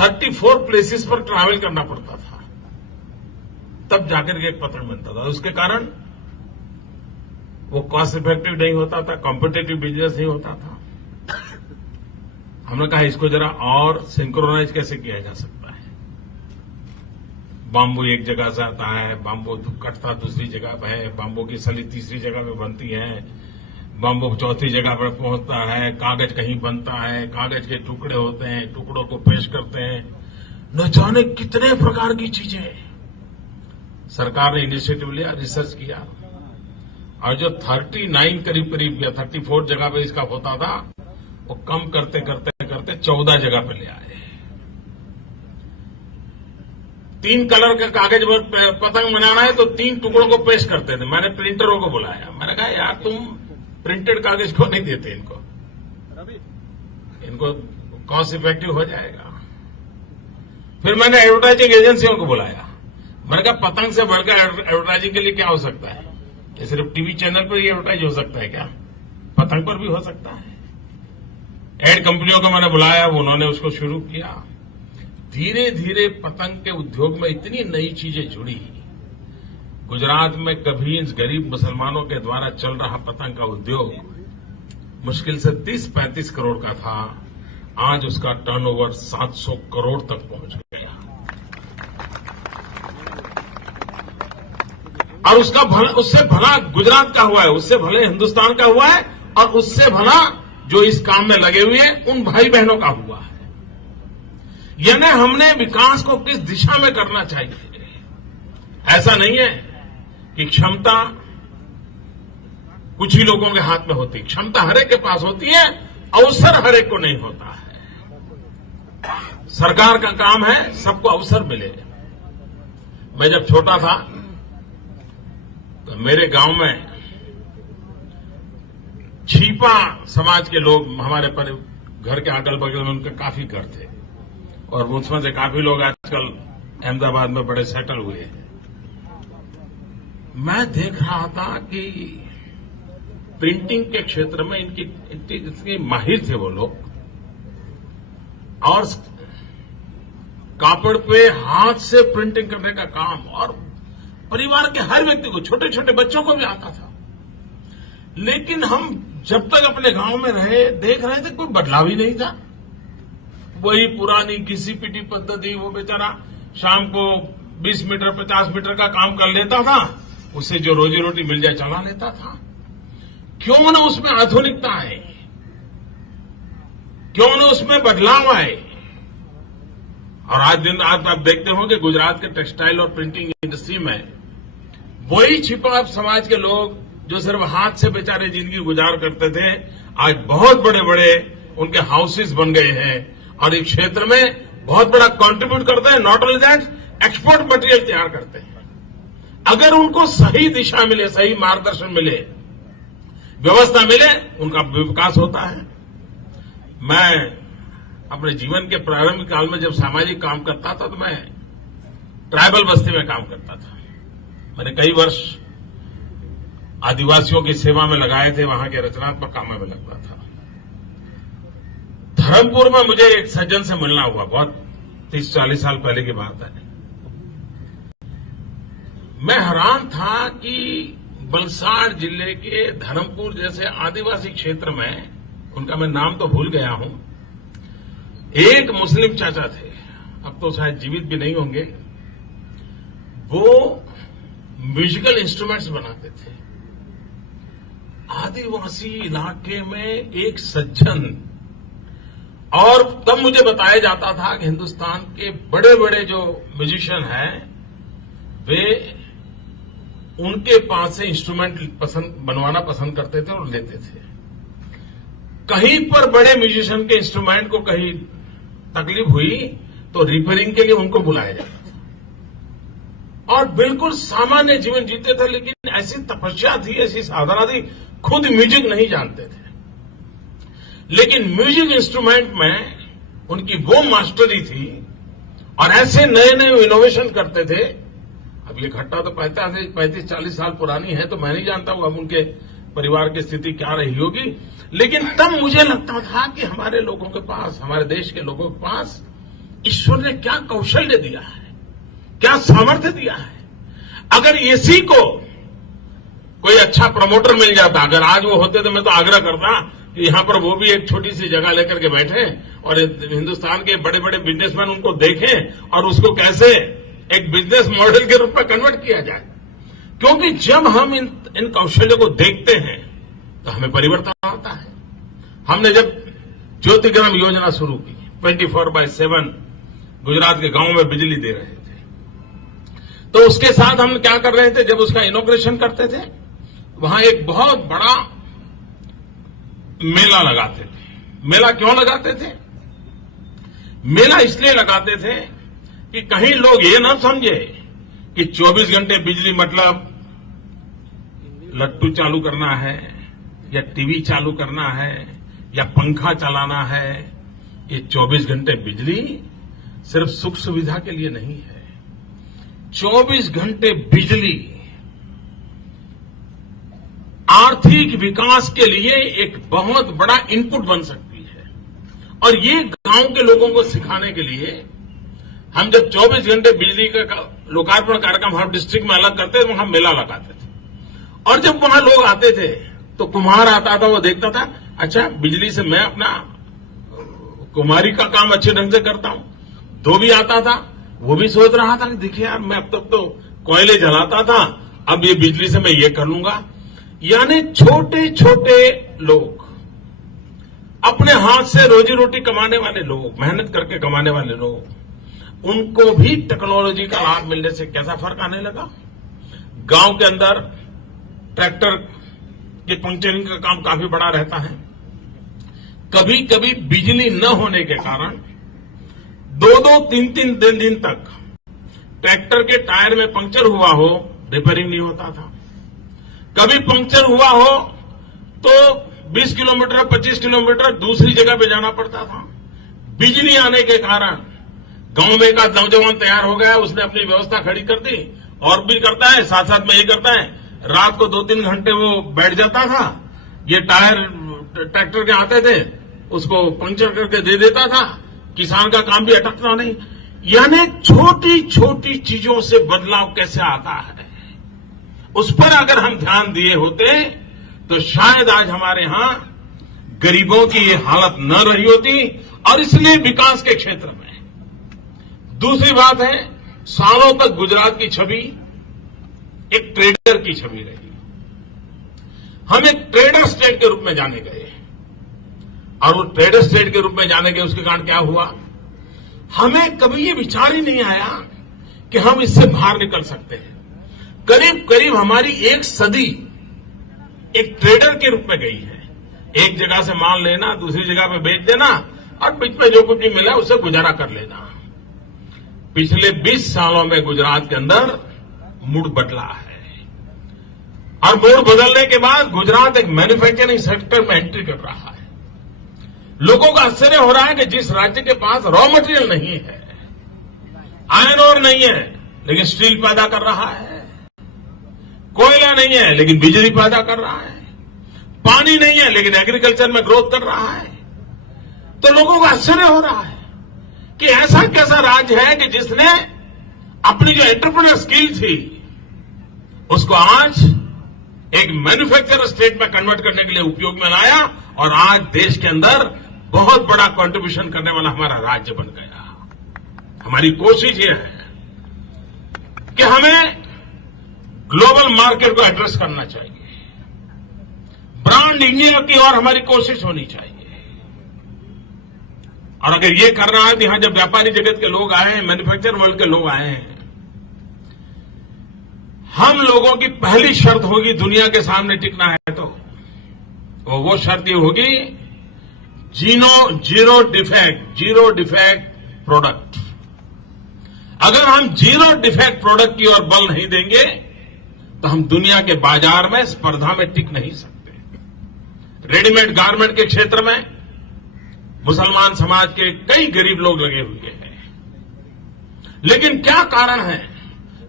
34 places पर travel करना पड़ता था, तब जाकर के एक पतंग बनता था। उसके कारण वो कॉस्ट इफेक्टिव नहीं होता था, कॉम्पिटिटिव बिजनेस नहीं होता था। हमने कहा इसको जरा और सिंक्रोनाइज कैसे किया जा सकता है। बाम्बू एक जगह से आता है, बाम्बू कटता दूसरी जगह पर है, बाम्बू की सली तीसरी जगह पे बनती है, बाम्बू चौथी जगह पर पहुंचता है, कागज कहीं बनता है, कागज के टुकड़े होते हैं, टुकड़ों को पेश करते हैं, न जाने कितने प्रकार की चीजें। सरकार ने इनिशिएटिव लिया, रिसर्च किया, और जो 39 करीब या 34 जगह पे इसका होता था, वो कम करते करते करते 14 जगह पे ले आए। 3 कलर का कागज पर पतंग बनाना है तो 3 टुकड़ों को पेश करते थे। मैंने प्रिंटरों को बुलाया, मैंने कहा यार तुम प्रिंटेड कागज क्यों नहीं देते इनको कॉस्ट इफेक्टिव हो जाएगा। फिर मैंने एडवर्टाइजिंग एजेंसियों को बुलाया, मैंने कहा पतंग से बढ़कर एडवर्टाइजिंग के लिए क्या हो सकता है, ये सिर्फ टीवी चैनल पर ही एडवर्टाइज हो सकता है क्या, पतंग पर भी हो सकता है। एड कंपनियों को मैंने बुलाया, उन्होंने उसको शुरू किया। धीरे धीरे पतंग के उद्योग में इतनी नई चीजें जुड़ी। गुजरात में कभी इन गरीब मुसलमानों के द्वारा चल रहा पतंग का उद्योग मुश्किल से 30-35 करोड़ का था, आज उसका टर्नओवर 700 करोड़ तक पहुंच गया। और उससे भला गुजरात का हुआ है, उससे भले हिंदुस्तान का हुआ है, और उससे भला जो इस काम में लगे हुए हैं उन भाई बहनों का हुआ है। यानी हमने विकास को किस दिशा में करना चाहिए। ऐसा नहीं है कि क्षमता कुछ ही लोगों के हाथ में होती, क्षमता हर एक के पास होती है, अवसर हर एक को नहीं होता है। सरकार का काम है सबको अवसर मिले। मैं जब छोटा था तो मेरे गांव में छीपा समाज के लोग, हमारे घर के अगल बगल में उनके काफी घर थे, और उसमें से काफी लोग आजकल अहमदाबाद में बड़े सेटल हुए हैं। मैं देख रहा था कि प्रिंटिंग के क्षेत्र में इतने माहिर थे वो लोग, और कापड़ पे हाथ से प्रिंटिंग करने का काम, और परिवार के हर व्यक्ति को, छोटे छोटे बच्चों को भी आता था। लेकिन हम जब तक अपने गांव में रहे, देख रहे थे कोई बदलाव ही नहीं था। वही पुरानी घिसी-पिटी पद्धति, वो बेचारा शाम को 20 मीटर 50 मीटर का काम कर लेता था, उससे जो रोजी रोटी मिल जाए चला लेता था। क्यों न उसमें आधुनिकता आए, क्यों न उसमें बदलाव आए। और आज दिन रात आप देखते होंगे गुजरात के टेक्सटाइल और प्रिंटिंग इंडस्ट्री में वही छिपा समाज के लोग जो सिर्फ हाथ से बेचारे जिंदगी गुजार करते थे, आज बहुत बड़े बड़े उनके हाउसेस बन गए हैं, और इस क्षेत्र में बहुत बड़ा कंट्रीब्यूट करते हैं। Not only that, export material तैयार करते हैं। अगर उनको सही दिशा मिले, सही मार्गदर्शन मिले, व्यवस्था मिले, उनका विकास होता है। मैं अपने जीवन के प्रारंभिक काल में जब सामाजिक काम करता था तो मैं ट्राइबल बस्ती में काम करता था। मैंने कई वर्ष आदिवासियों की सेवा में लगाए थे, वहां के रचनात्मक कामों में लगता था। धर्मपुर में मुझे एक सज्जन से मिलना हुआ, बहुत 30-40 साल पहले की बात है। मैं हैरान था कि वलसाड़ जिले के धर्मपुर जैसे आदिवासी क्षेत्र में, उनका मैं नाम तो भूल गया हूं, एक मुस्लिम चाचा थे, अब तो शायद जीवित भी नहीं होंगे। वो म्यूजिकल इंस्ट्रूमेंट्स बनाते थे। आदिवासी इलाके में एक सज्जन, और तब मुझे बताया जाता था कि हिंदुस्तान के बड़े बड़े जो म्यूजिशियन हैं, वे उनके पास से इंस्ट्रूमेंट बनवाना पसंद करते थे और लेते थे। कहीं पर बड़े म्यूजिशियन के इंस्ट्रूमेंट को कहीं तकलीफ हुई तो रिपेयरिंग के लिए उनको बुलाया जाता था, और बिल्कुल सामान्य जीवन जीते थे। लेकिन ऐसी तपस्या थी, ऐसी साधना थी, खुद म्यूजिक नहीं जानते थे, लेकिन म्यूजिक इंस्ट्रूमेंट में उनकी वो मास्टरी थी, और ऐसे नए नए इनोवेशन करते थे। अब ये घटना तो 35-40 साल पुरानी है, तो मैं नहीं जानता हूं अब उनके परिवार की स्थिति क्या रही होगी। लेकिन तब मुझे लगता था कि हमारे लोगों के पास, हमारे देश के लोगों के पास ईश्वर ने क्या कौशल्य दिया है, क्या सामर्थ्य दिया है। अगर इसी को कोई अच्छा प्रमोटर मिल जाता, अगर आज वो होते तो मैं तो आग्रह करता कि यहां पर वो भी एक छोटी सी जगह लेकर के बैठे और हिंदुस्तान के बड़े बड़े बिजनेसमैन उनको देखें और उसको कैसे एक बिजनेस मॉडल के रूप में कन्वर्ट किया जाए। क्योंकि जब हम इन कौशल्यों को देखते हैं तो हमें परिवर्तन आता है। हमने जब ज्योतिग्राम योजना शुरू की, 24/7 गुजरात के गांवों में बिजली दे रहे थे, तो उसके साथ हम क्या कर रहे थे, जब उसका इनॉग्रेशन करते थे वहां एक बहुत बड़ा मेला लगाते थे। मेला क्यों लगाते थे? मेला इसलिए लगाते थे कि कहीं लोग ये ना समझे कि 24 घंटे बिजली मतलब लट्टू चालू करना है या टीवी चालू करना है या पंखा चलाना है। ये 24 घंटे बिजली सिर्फ सुख सुविधा के लिए नहीं है। 24 घंटे बिजली आर्थिक विकास के लिए एक बहुत बड़ा इनपुट बन सकती है। और ये गांव के लोगों को सिखाने के लिए हम जब 24 घंटे बिजली का लोकार्पण कार्यक्रम हर डिस्ट्रिक्ट में अलग करते थे, वहां मेला लगाते थे। और जब वहां लोग आते थे तो कुम्हार आता था, वो देखता था, अच्छा बिजली से मैं अपना कुम्हारी का काम अच्छे ढंग से करता हूं। धोबी आता था, वो भी सोच रहा था कि देखिए यार, मैं अब तक तो कोयले जलाता था, अब ये बिजली से मैं ये कर लूंगा। यानी छोटे छोटे लोग, अपने हाथ से रोजी रोटी कमाने वाले लोग, मेहनत करके कमाने वाले लोग, उनको भी टेक्नोलॉजी का लाभ मिलने से कैसा फर्क आने लगा। गांव के अंदर ट्रैक्टर के पंक्चरिंग का काम काफी बड़ा रहता है। कभी कभी बिजली न होने के कारण 2-2, 3-3 दिन तक ट्रैक्टर के टायर में पंक्चर हुआ हो, रिपेयरिंग नहीं होता था। कभी पंक्चर हुआ हो तो 20 किलोमीटर 25 किलोमीटर दूसरी जगह पे जाना पड़ता था। बिजली आने के कारण गांव में एक नौजवान तैयार हो गया, उसने अपनी व्यवस्था खड़ी कर दी और भी करता है, साथ साथ में ये करता है, रात को 2-3 घंटे वो बैठ जाता था, ये टायर ट्रैक्टर के आते थे, उसको पंक्चर करके दे देता था, किसान का काम भी अटकता नहीं। यानी छोटी छोटी चीजों से बदलाव कैसे आता है, उस पर अगर हम ध्यान दिए होते तो शायद आज हमारे यहां गरीबों की ये हालत न रही होती। और इसलिए विकास के क्षेत्र में दूसरी बात है, सालों तक गुजरात की छवि एक ट्रेडर की छवि रही। हम एक ट्रेडर स्टेट के रूप में जाने गए और वो ट्रेडर स्टेट के रूप में जाने गए, उसके कारण क्या हुआ, हमें कभी ये विचार ही नहीं आया कि हम इससे बाहर निकल सकते हैं। करीब करीब हमारी एक सदी एक ट्रेडर के रूप में गई है। एक जगह से माल लेना, दूसरी जगह पे बेच देना और बीच में जो कुछ भी मिला उससे गुजारा कर लेना। पिछले 20 सालों में गुजरात के अंदर मूड बदला है और मूड बदलने के बाद गुजरात एक मैन्युफैक्चरिंग सेक्टर में एंट्री कर रहा है। लोगों का आश्चर्य हो रहा है कि जिस राज्य के पास रॉ मटेरियल नहीं है, आयरन ओर नहीं है लेकिन स्टील पैदा कर रहा है, कोयला नहीं है लेकिन बिजली पैदा कर रहा है, पानी नहीं है लेकिन एग्रीकल्चर में ग्रोथ कर रहा है, तो लोगों को आश्चर्य हो रहा है कि ऐसा कैसा राज्य है कि जिसने अपनी जो एंटरप्रेन्योर स्किल थी उसको आज एक मैन्युफैक्चरर स्टेट में कन्वर्ट करने के लिए उपयोग में लाया और आज देश के अंदर बहुत बड़ा कंट्रीब्यूशन करने वाला हमारा राज्य बन गया। हमारी कोशिश यह है कि हमें ग्लोबल मार्केट को एड्रेस करना चाहिए, ब्रांड इंडिया की ओर हमारी कोशिश होनी चाहिए। और अगर ये कर रहा है तो यहां जब व्यापारी जगत के लोग आए हैं, मैन्युफैक्चर वर्ल्ड के लोग आए हैं, हम लोगों की पहली शर्त होगी दुनिया के सामने टिकना है तो वो शर्त ये होगी जीरो डिफेक्ट प्रोडक्ट। अगर हम जीरो डिफेक्ट प्रोडक्ट की ओर बल नहीं देंगे तो हम दुनिया के बाजार में स्पर्धा में टिक नहीं सकते। रेडीमेड गारमेंट के क्षेत्र में मुसलमान समाज के कई गरीब लोग लगे हुए हैं, लेकिन क्या कारण है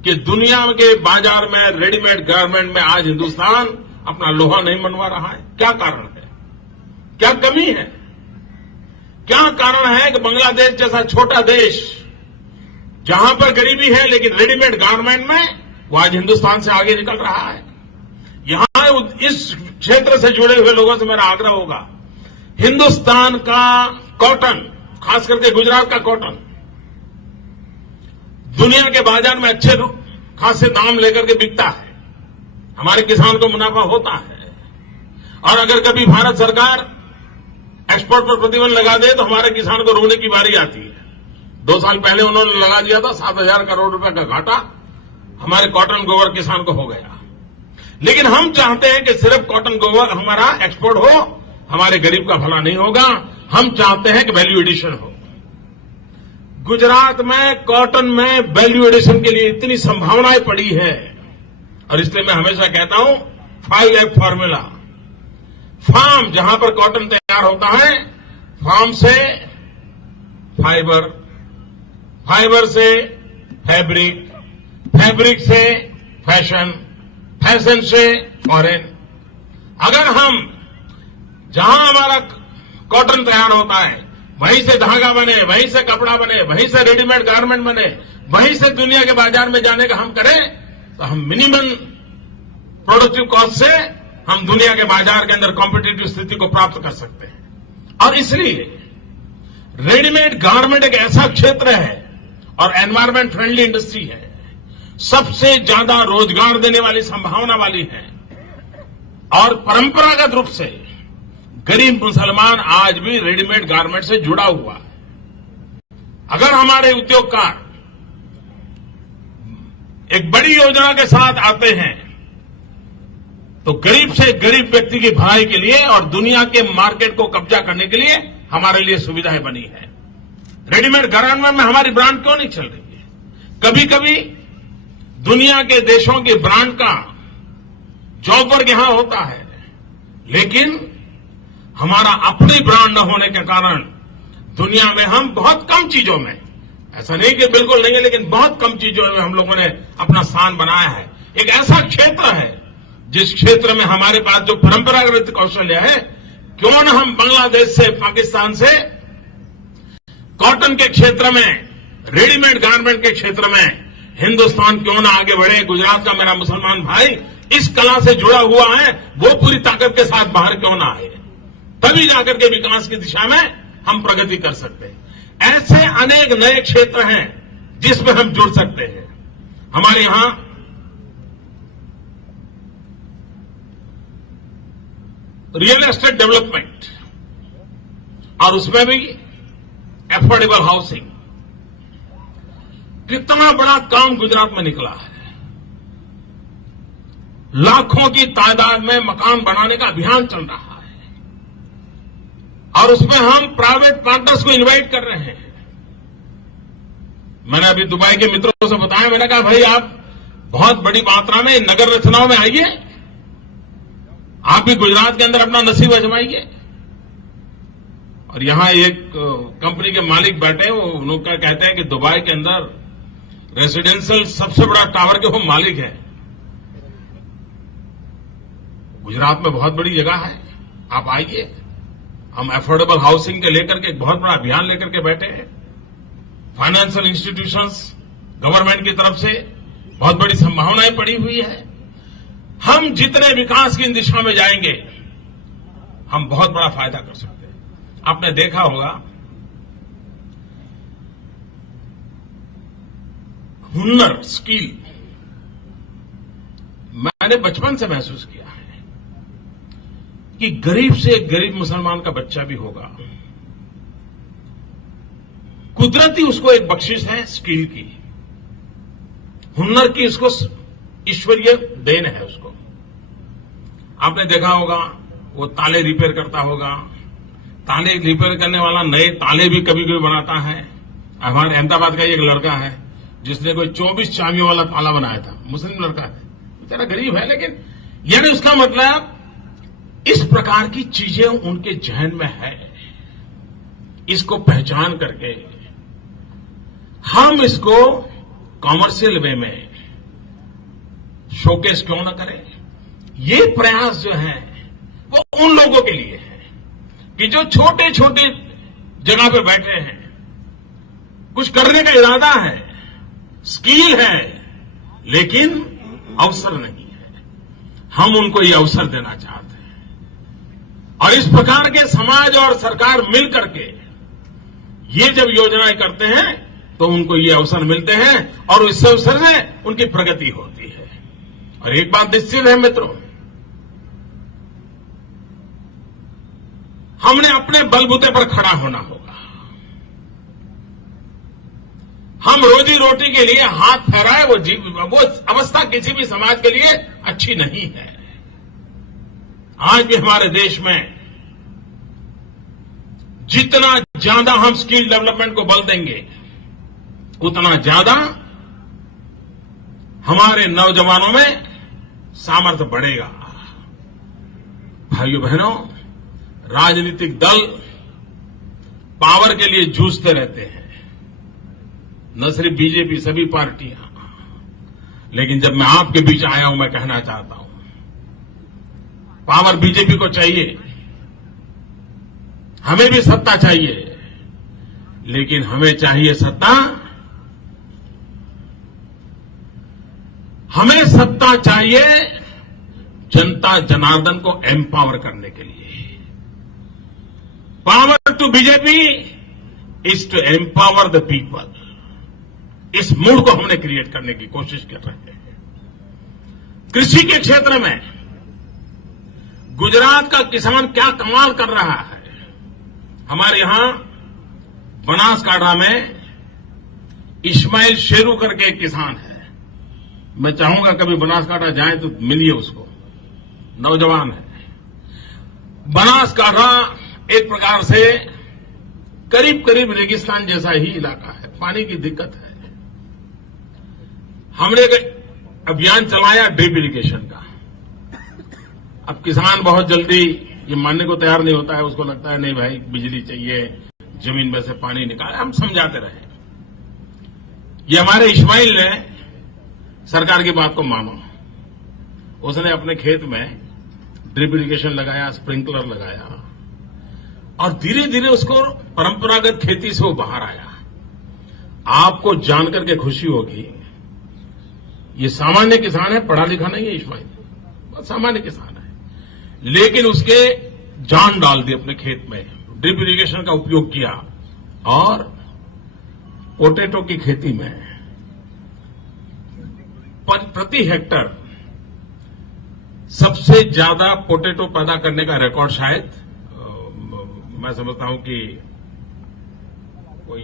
कि दुनिया के बाजार में रेडीमेड गारमेंट में आज हिंदुस्तान अपना लोहा नहीं मनवा रहा है? क्या कारण है, क्या कमी है? क्या कारण है कि बांग्लादेश जैसा छोटा देश, जहां पर गरीबी है लेकिन रेडीमेड गारमेंट में वो आज हिंदुस्तान से आगे निकल रहा है। यहां इस क्षेत्र से जुड़े हुए लोगों से मेरा आग्रह होगा, हिंदुस्तान का कॉटन, खास करके गुजरात का कॉटन, दुनिया के बाजार में अच्छे खासे दाम लेकर के बिकता है, हमारे किसान को मुनाफा होता है। और अगर कभी भारत सरकार एक्सपोर्ट पर प्रतिबंध लगा दे तो हमारे किसान को रोने की बारी आती है। 2 साल पहले उन्होंने लगा दिया था, 7,000 करोड़ रुपए का घाटा हमारे कॉटन गोबर किसान को हो गया। लेकिन हम चाहते हैं कि सिर्फ कॉटन गोबर हमारा एक्सपोर्ट हो, हमारे गरीब का भला नहीं होगा। हम चाहते हैं कि वैल्यू एडिशन हो। गुजरात में कॉटन में वैल्यू एडिशन के लिए इतनी संभावनाएं पड़ी है, और इसलिए मैं हमेशा कहता हूं 5F फॉर्मूला। फार्म जहां पर कॉटन तैयार होता है, फार्म से फाइबर, फाइबर से फैब्रिक, फैब्रिक से फैशन, फैशन से फॉरेन। अगर हम जहां हमारा कॉटन तैयार होता है वहीं से धागा बने, वहीं से कपड़ा बने, वहीं से रेडीमेड गारमेंट बने, वहीं से दुनिया के बाजार में जाने का हम करें तो हम मिनिमम प्रोडक्टिव कॉस्ट से हम दुनिया के बाजार के अंदर कॉम्पिटिटिव स्थिति को प्राप्त कर सकते हैं। और इसलिए रेडीमेड गारमेंट एक ऐसा क्षेत्र है और एनवायरमेंट फ्रेंडली इंडस्ट्री है, सबसे ज्यादा रोजगार देने वाली संभावना वाली है। और परंपरागत रूप से गरीब मुसलमान आज भी रेडीमेड गारमेंट से जुड़ा हुआ है। अगर हमारे उद्योगकार एक बड़ी योजना के साथ आते हैं तो गरीब से गरीब व्यक्ति की भलाई के लिए और दुनिया के मार्केट को कब्जा करने के लिए हमारे लिए सुविधाएं बनी है। रेडीमेड गारमेंट में हमारी ब्रांड क्यों नहीं चल रही है? कभी कभी दुनिया के देशों के ब्रांड का जॉब वर्क यहां होता है, लेकिन हमारा अपनी ब्रांड न होने के कारण दुनिया में हम बहुत कम चीजों में, ऐसा नहीं कि बिल्कुल नहीं है, लेकिन बहुत कम चीजों में हम लोगों ने अपना स्थान बनाया है। एक ऐसा क्षेत्र है जिस क्षेत्र में हमारे पास जो परंपरागत कौशल्य है, क्यों न हम बांग्लादेश से, पाकिस्तान से कॉटन के क्षेत्र में, रेडीमेड गारमेंट के क्षेत्र में हिंदुस्तान क्यों न आगे बढ़े। गुजरात का मेरा मुसलमान भाई इस कला से जुड़ा हुआ है, वो पूरी ताकत के साथ बाहर क्यों न आए, तभी जाकर के विकास की दिशा में हम प्रगति कर सकते हैं। ऐसे अनेक नए क्षेत्र हैं जिसमें हम जुड़ सकते हैं। हमारे यहां रियल एस्टेट डेवलपमेंट और उसमें भी एफोर्डेबल हाउसिंग, कितना बड़ा काम गुजरात में निकला है। लाखों की तादाद में मकान बनाने का अभियान चल रहा है और उसमें हम प्राइवेट पार्टनर्स को इनवाइट कर रहे हैं। मैंने अभी दुबई के मित्रों से बताया, मैंने कहा भाई आप बहुत बड़ी मात्रा में नगर रचनाओं में आइए, आप भी गुजरात के अंदर अपना नसीब आजमाइए। और यहां एक कंपनी के मालिक बैठे हैं, वो लोग कहते हैं कि दुबई के अंदर रेसिडेंशियल सबसे बड़ा टावर के वो मालिक है। गुजरात में बहुत बड़ी जगह है, आप आइए। हम एफोर्डेबल हाउसिंग के लेकर के एक बहुत बड़ा अभियान लेकर के बैठे हैं। फाइनेंशियल इंस्टीट्यूशंस गवर्नमेंट की तरफ से बहुत बड़ी संभावनाएं पड़ी हुई है। हम जितने विकास की दिशा में जाएंगे हम बहुत बड़ा फायदा कर सकते हैं। आपने देखा होगा हुनर, स्किल, मैंने बचपन से महसूस किया है कि गरीब से गरीब मुसलमान का बच्चा भी होगा, कुदरती उसको एक बख्शिश है स्किल की, हुनर की, उसको ईश्वरीय देन है उसको। आपने देखा होगा वो ताले रिपेयर करता होगा, ताले रिपेयर करने वाला नए ताले भी कभी कभी बनाता है। हमारे अहमदाबाद का एक लड़का है जिसने कोई 24 चाबियों वाला ताला बनाया था, मुस्लिम लड़का है, बेचारा गरीब है, लेकिन यानी उसका मतलब इस प्रकार की चीजें उनके जहन में है। इसको पहचान करके हम इसको कॉमर्शियल वे में शोकेस क्यों न करें। ये प्रयास जो है वो उन लोगों के लिए है कि जो छोटे छोटे जगह पे बैठे हैं, कुछ करने का इरादा है, स्किल है, लेकिन अवसर नहीं है। हम उनको ये अवसर देना चाहते हैं और इस प्रकार के समाज और सरकार मिल करके ये जब योजनाएं करते हैं तो उनको ये अवसर मिलते हैं और इस अवसर से उनकी प्रगति होती है। और एक बात निश्चित है मित्रों, हमने अपने बलबूते पर खड़ा होना होगा। हम रोजी रोटी के लिए हाथ फैलाए वो अवस्था किसी भी समाज के लिए अच्छी नहीं है। आज भी हमारे देश में जितना ज्यादा हम स्किल डेवलपमेंट को बल देंगे उतना ज्यादा हमारे नौजवानों में सामर्थ्य बढ़ेगा। भाइयों बहनों, राजनीतिक दल पावर के लिए जूझते रहते हैं, न सिर्फ बीजेपी, सभी पार्टियां। लेकिन जब मैं आपके बीच आया हूं, मैं कहना चाहता हूं, पावर बीजेपी को चाहिए, हमें भी सत्ता चाहिए, लेकिन हमें चाहिए सत्ता, हमें सत्ता चाहिए जनता जनार्दन को एम्पावर करने के लिए। Power to BJP is to empower the people. इस मूड को हमने क्रिएट करने की कोशिश कर रहे हैं। कृषि के क्षेत्र में गुजरात का किसान क्या कमाल कर रहा है। हमारे यहां बनासकांठा में इस्माइल शेरू करके एक किसान है। मैं चाहूंगा कभी बनासकांठा जाएं तो मिलिए उसको, नौजवान है। बनासकांठा एक प्रकार से करीब करीब रेगिस्तान जैसा ही इलाका है, पानी की दिक्कत है। हमने एक अभियान चलाया ड्रिप इरिगेशन का। अब किसान बहुत जल्दी ये मानने को तैयार नहीं होता है, उसको लगता है नहीं भाई बिजली चाहिए, जमीन में से पानी निकाले। हम समझाते रहे। ये हमारे इस्माइल ने सरकार की बात को माना। उसने अपने खेत में ड्रिप इरिगेशन लगाया, स्प्रिंकलर लगाया और धीरे धीरे उसको परंपरागत खेती से वो बाहर आया। आपको जानकर के खुशी होगी, ये सामान्य किसान है, पढ़ा लिखा नहीं है इस्माइल, बहुत सामान्य किसान है, लेकिन उसके जान डाल दी अपने खेत में, ड्रिप इरिगेशन का उपयोग किया और पोटैटो की खेती में प्रति हेक्टर सबसे ज्यादा पोटैटो पैदा करने का रिकॉर्ड शायद मैं समझता हूं कि कोई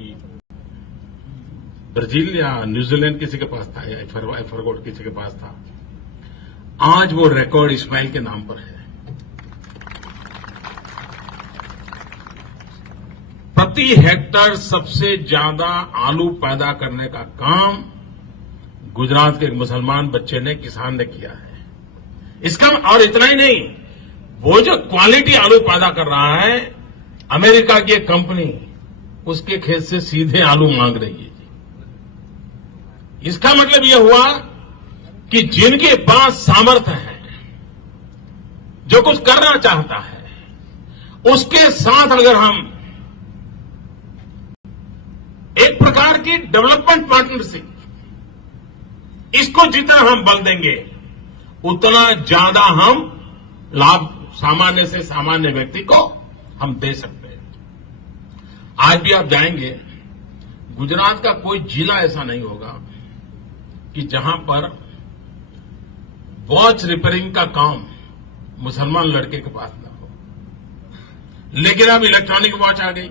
ब्राजील या न्यूजीलैंड किसी के पास था, या फरगोट किसी के पास था। आज वो रिकॉर्ड इस्माइल के नाम पर है। प्रति हेक्टर सबसे ज्यादा आलू पैदा करने का काम गुजरात के एक मुसलमान बच्चे ने, किसान ने किया है। इसका और इतना ही नहीं, वो जो क्वालिटी आलू पैदा कर रहा है, अमेरिका की एक कंपनी उसके खेत से सीधे आलू मांग रही है। इसका मतलब यह हुआ कि जिनके पास सामर्थ्य है, जो कुछ करना चाहता है, उसके साथ अगर हम एक प्रकार की डेवलपमेंट पार्टनरशिप, इसको जितना हम बल देंगे उतना ज्यादा हम लाभ सामान्य से सामान्य व्यक्ति को हम दे सकते हैं। आज भी आप जाएंगे, गुजरात का कोई जिला ऐसा नहीं होगा कि जहां पर वॉच रिपेयरिंग का काम मुसलमान लड़के के पास ना हो। लेकिन अब इलेक्ट्रॉनिक वॉच आ गई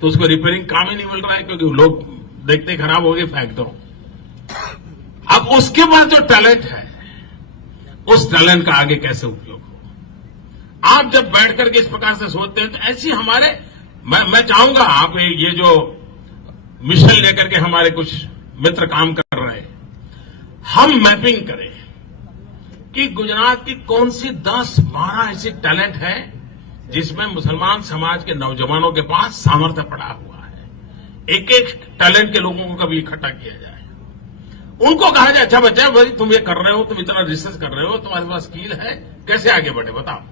तो उसको रिपेयरिंग काम ही नहीं मिल रहा है, क्योंकि लोग देखते खराब हो गए फेंक दो। अब उसके बाद जो टैलेंट है, उस टैलेंट का आगे कैसे उपयोग हो। आप जब बैठ करके इस प्रकार से सोचते हैं तो ऐसी हमारे मैं चाहूंगा आप ये जो मिशन लेकर के हमारे कुछ मित्र काम कर रहे हैं, हम मैपिंग करें कि गुजरात की कौन सी 10-12 ऐसी टैलेंट है जिसमें मुसलमान समाज के नौजवानों के पास सामर्थ्य पड़ा हुआ है। एक एक टैलेंट के लोगों को कभी इकट्ठा किया जाए, उनको कहा जाए अच्छा बच्चा भाई तुम ये कर रहे हो, तुम इतना रिसर्च कर रहे हो, तुम्हारे पास स्किल है, कैसे आगे बढ़े बताओ।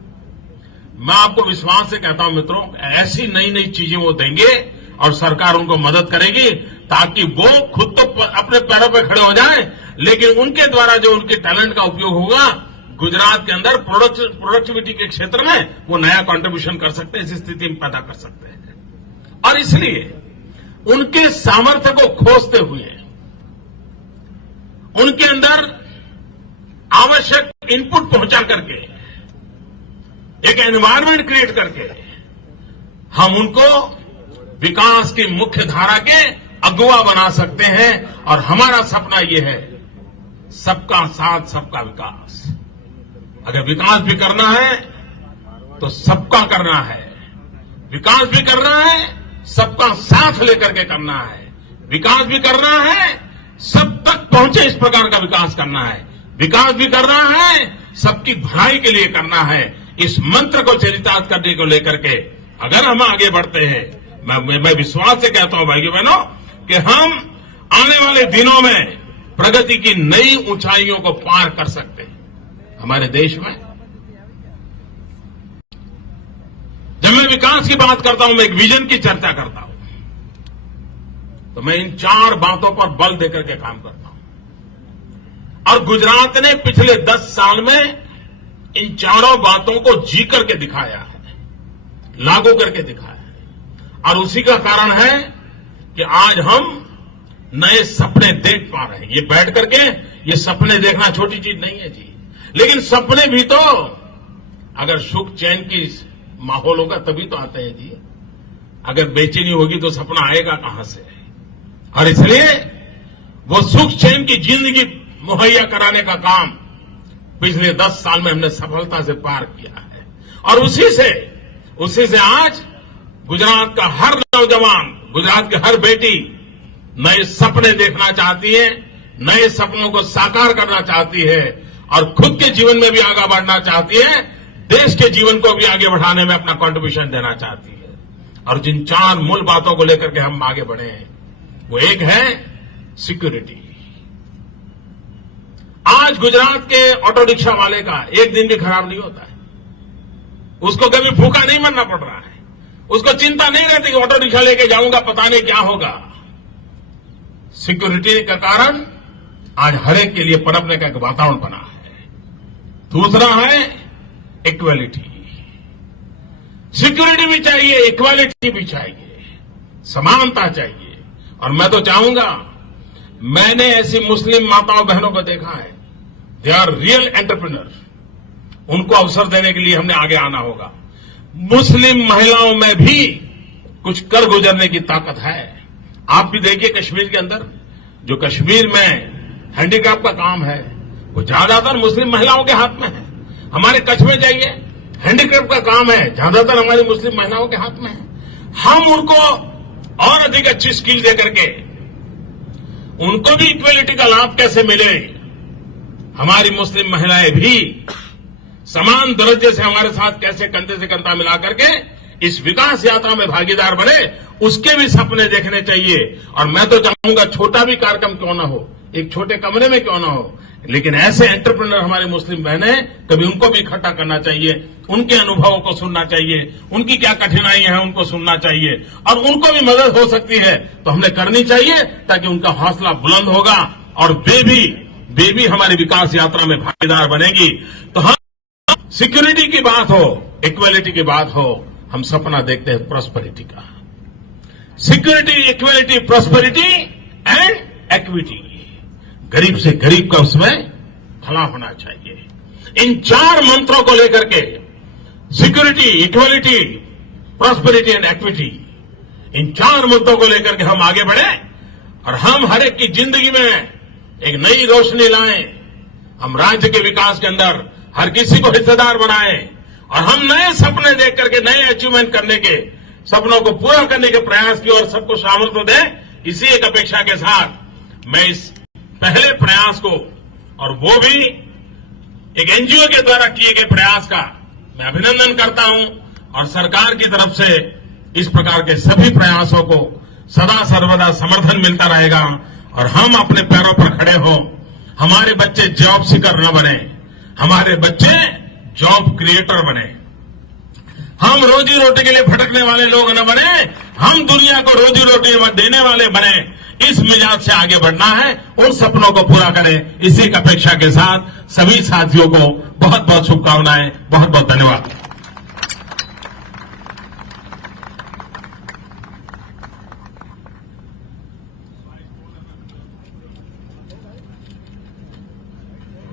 मैं आपको विश्वास से कहता हूं मित्रों, ऐसी नई नई चीजें वो देंगे और सरकार उनको मदद करेगी ताकि वो खुद तो अपने पैरों पर खड़े हो जाएं, लेकिन उनके द्वारा जो उनके टैलेंट का उपयोग होगा गुजरात के अंदर प्रोडक्टिविटी के क्षेत्र में वो नया कंट्रीब्यूशन कर सकते हैं, इस स्थिति में पैदा कर सकते हैं। और इसलिए उनके सामर्थ्य को खोजते हुए उनके अंदर आवश्यक इनपुट पहुंचा करके एक एनवायरमेंट क्रिएट करके हम उनको विकास की मुख्य धारा के अगुवा बना सकते हैं। और हमारा सपना यह है, सबका साथ सबका विकास। अगर विकास भी करना है तो सबका करना है, विकास भी करना है सबका साथ लेकर के करना है, विकास भी करना है सब तक पहुंचे इस प्रकार का विकास करना है, विकास भी करना है सबकी भलाई के लिए करना है। इस मंत्र को चरितार्थ करने को लेकर के अगर हम आगे बढ़ते हैं, मैं विश्वास से कहता हूं भाइयों बहनों कि हम आने वाले दिनों में प्रगति की नई ऊंचाइयों को पार कर सकते हैं। हमारे देश में जब मैं विकास की बात करता हूं, मैं एक विजन की चर्चा करता हूं, तो मैं इन 4 बातों पर बल देकर के काम करता हूं। और गुजरात ने पिछले 10 साल में इन 4 बातों को जी करके दिखाया है, लागू करके दिखाया है। और उसी का कारण है कि आज हम नए सपने देख पा रहे हैं। ये बैठ करके ये सपने देखना छोटी चीज नहीं है जी, लेकिन सपने भी तो अगर सुख चैन की माहौल होगा तभी तो आते हैं जी। अगर बेचैनी होगी तो सपना आएगा कहां से? और इसलिए वो सुख चैन की जिंदगी मुहैया कराने का काम पिछले 10 साल में हमने सफलता से पार किया है। और उसी से आज गुजरात का हर नौजवान, गुजरात की हर बेटी नए सपने देखना चाहती है, नए सपनों को साकार करना चाहती है और खुद के जीवन में भी आगे बढ़ना चाहती है, देश के जीवन को भी आगे बढ़ाने में अपना कंट्रीब्यूशन देना चाहती है। और जिन 4 मूल बातों को लेकर के हम आगे बढ़े हैं, वो एक है सिक्योरिटी। आज गुजरात के ऑटो रिक्शा वाले का एक दिन भी खराब नहीं होता है, उसको कभी भूखा नहीं मरना पड़ रहा है, उसको चिंता नहीं रहती कि ऑटो रिक्शा लेके जाऊंगा पता नहीं क्या होगा। सिक्योरिटी के कारण आज हर एक के लिए पनपने का एक वातावरण बना है। दूसरा है इक्वालिटी। सिक्योरिटी भी चाहिए, इक्वालिटी भी चाहिए, समानता चाहिए। और मैं तो चाहूंगा, मैंने ऐसी मुस्लिम माताओं बहनों को देखा है, दे आर रियल एंटरप्रेन्योर। उनको अवसर देने के लिए हमने आगे आना होगा। मुस्लिम महिलाओं में भी कुछ कर गुजरने की ताकत है। आप भी देखिए कश्मीर के अंदर, जो कश्मीर में हैंडीक्राफ्ट का काम है वो ज्यादातर मुस्लिम महिलाओं के हाथ में है। हमारे कच्छ में जाइए, हैंडीक्राफ्ट का काम है ज्यादातर हमारी मुस्लिम महिलाओं के हाथ में है। हम उनको और अधिक अच्छी स्किल दे करके उनको भी इक्वलिटी का लाभ कैसे मिले, हमारी मुस्लिम महिलाएं भी समान दर्जे से हमारे साथ कैसे कंधे से कंधा मिला करके इस विकास यात्रा में भागीदार बने, उसके भी सपने देखने चाहिए। और मैं तो चाहूंगा छोटा भी कार्यक्रम क्यों ना हो, एक छोटे कमरे में क्यों ना हो, लेकिन ऐसे एंटरप्रेन्योर हमारी मुस्लिम बहनें, कभी उनको भी इकट्ठा करना चाहिए, उनके अनुभवों को सुनना चाहिए, उनकी क्या कठिनाइयां हैं उनको सुनना चाहिए और उनको भी मदद हो सकती है तो हमने करनी चाहिए, ताकि उनका हौसला बुलंद होगा और वे भी हमारी विकास यात्रा में भागीदार बनेगी। तो हम सिक्योरिटी की बात हो, इक्वालिटी की बात हो, हम सपना देखते हैं प्रॉस्पेरिटी का। Security, equality, prosperity and equity. गरीब से गरीब का उसमें भला होना चाहिए। इन 4 मंत्रों को लेकर के, security, equality, prosperity and equity, इन 4 मुद्दों को लेकर के हम आगे बढ़े और हम हर एक की जिंदगी में एक नई रोशनी लाएं। हम राज्य के विकास के अंदर हर किसी को हिस्सेदार बनाएं और हम नए सपने देख करके नए अचीवमेंट करने के, सपनों को पूरा करने के प्रयास की ओर सबको शामिल तो दें। इसी एक अपेक्षा के साथ मैं इस पहले प्रयास को, और वो भी एक एनजीओ के द्वारा किए गए प्रयास का, मैं अभिनंदन करता हूं। और सरकार की तरफ से इस प्रकार के सभी प्रयासों को सदा सर्वदा समर्थन मिलता रहेगा और हम अपने पैरों पर खड़े हो। हमारे बच्चे जॉब सीकर न बने, हमारे बच्चे जॉब क्रिएटर बने। हम रोजी रोटी के लिए भटकने वाले लोग न बने, हम दुनिया को रोजी रोटी देने वाले बने। इस मिजाज से आगे बढ़ना है, उन सपनों को पूरा करें। इसी की अपेक्षा के साथ सभी साथियों को बहुत बहुत शुभकामनाएं, बहुत बहुत धन्यवाद।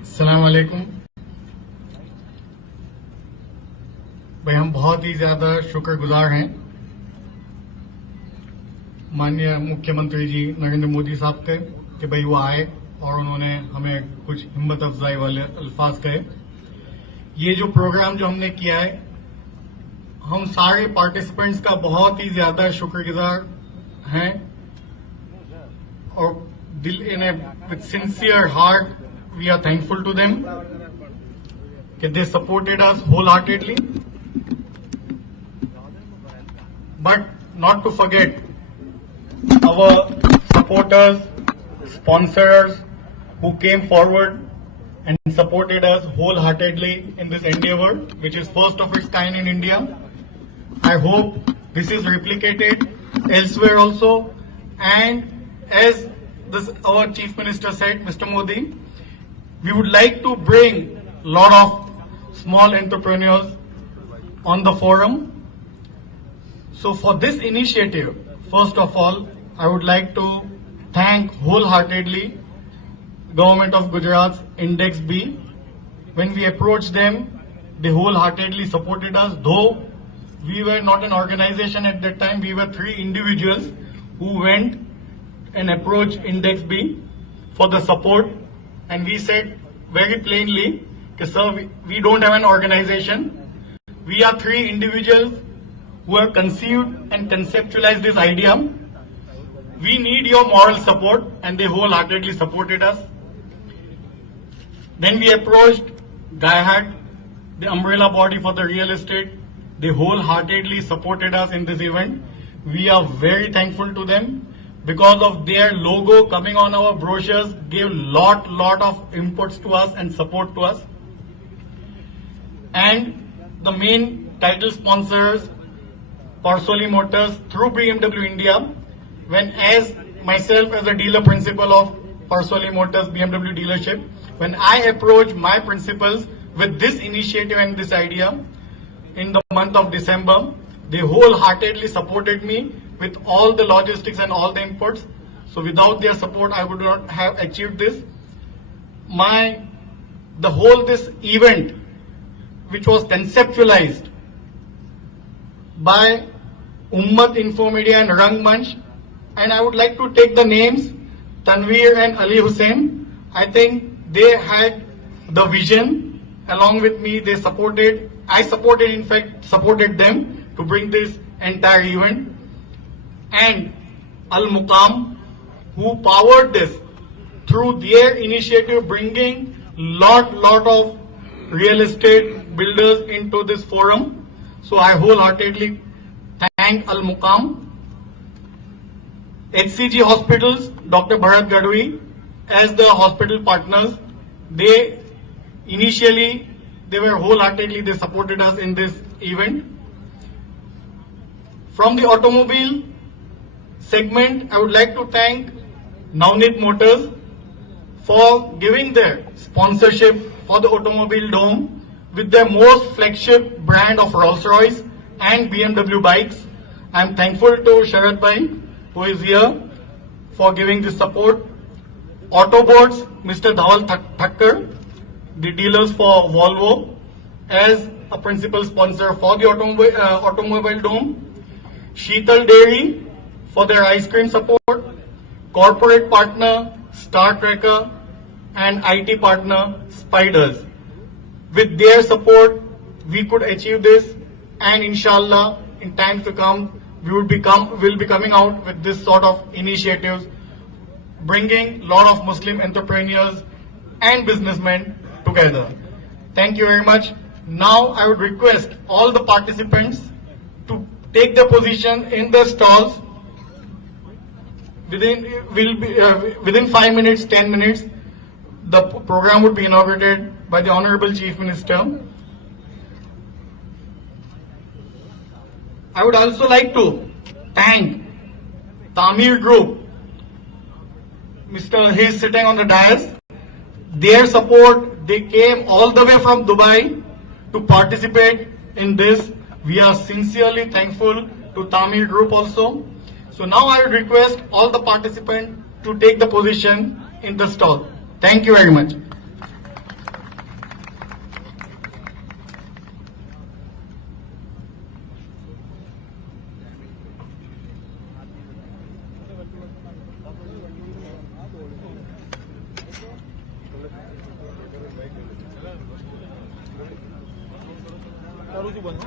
अस्सलाम वालेकुम। भाई, हम बहुत ही ज्यादा शुक्रगुजार हैं माननीय मुख्यमंत्री जी नरेंद्र मोदी साहब के कि भाई वो आए और उन्होंने हमें कुछ हिम्मत अफजाई वाले अल्फाज कहे। ये जो प्रोग्राम जो हमने किया है, हम सारे पार्टिसिपेंट्स का बहुत ही ज्यादा शुक्रगुजार हैं और दिल with sincere heart we are thankful to them that they supported us wholeheartedly. But not to forget our supporters, sponsors who came forward and supported us wholeheartedly in this endeavor, which is first of its kind in India. I hope this is replicated elsewhere also. And as our Chief Minister said, Mr. Modi, we would like to bring a lot of small entrepreneurs on the forum. So for this initiative, first of all, I would like to thank wholeheartedly Government of Gujarat's Index B. When we approached them, they wholeheartedly supported us. Though we were not an organization at that time, we were 3 individuals who went and approached Index B for the support. And we said very plainly, sir, we don't have an organization. We are 3 individuals who have conceived and conceptualized this idea. We need your moral support, and they wholeheartedly supported us. Then we approached GaiHat, the umbrella body for the real estate. They wholeheartedly supported us in this event. We are very thankful to them. Because of their logo coming on our brochures, gave lot of inputs to us and support to us. And the main title sponsors, Parsoli Motors through BMW India, when as myself as a dealer principal of Parsoli Motors BMW dealership, when I approached my principals with this initiative and this idea in the month of December, they wholeheartedly supported me with all the logistics and all the inputs. So without their support, I would not have achieved this. This event, which was conceptualized by Ummat Infomedia and Rangmanch, and I would like to take the names, Tanveer and Ali Hussain. I think they had the vision along with me. They supported, in fact, supported them to bring this entire event. And Al Muqam, who powered this through their initiative, bringing lot of real estate builders into this forum. So I wholeheartedly thank Al Muqam. HCG Hospitals, Dr. Bharat Gadwi, as the hospital partners, they were wholeheartedly, they supported us in this event. From the automobile segment, I would like to thank Navneet Motors for giving their sponsorship for the automobile dome with their most flagship brand of Rolls-Royce and BMW bikes. I am thankful to Sharad Bhai, who is here, for giving this support. Autobots, Mr. Dhawal Thakkar, the dealers for Volvo, as a principal sponsor for the automobile dome. Sheetal Dairy for their ice cream support, corporate partner Star Trekker, and IT partner Spiders. With their support, we could achieve this, and inshallah, in times to come, we will be coming out with this sort of initiatives, bringing a lot of Muslim entrepreneurs and businessmen together. Thank you very much. Now, I would request all the participants to take their position in the stalls. Within 5 minutes, 10 minutes, the program would be inaugurated by the Honorable Chief Minister. I would also like to thank Tamir Group. Mr. He is sitting on the dais. Their support, they came all the way from Dubai to participate in this. We are sincerely thankful to Tamir Group also. So now I would request all the participants to take the position in the stall. Thank you very much. करू तू बंद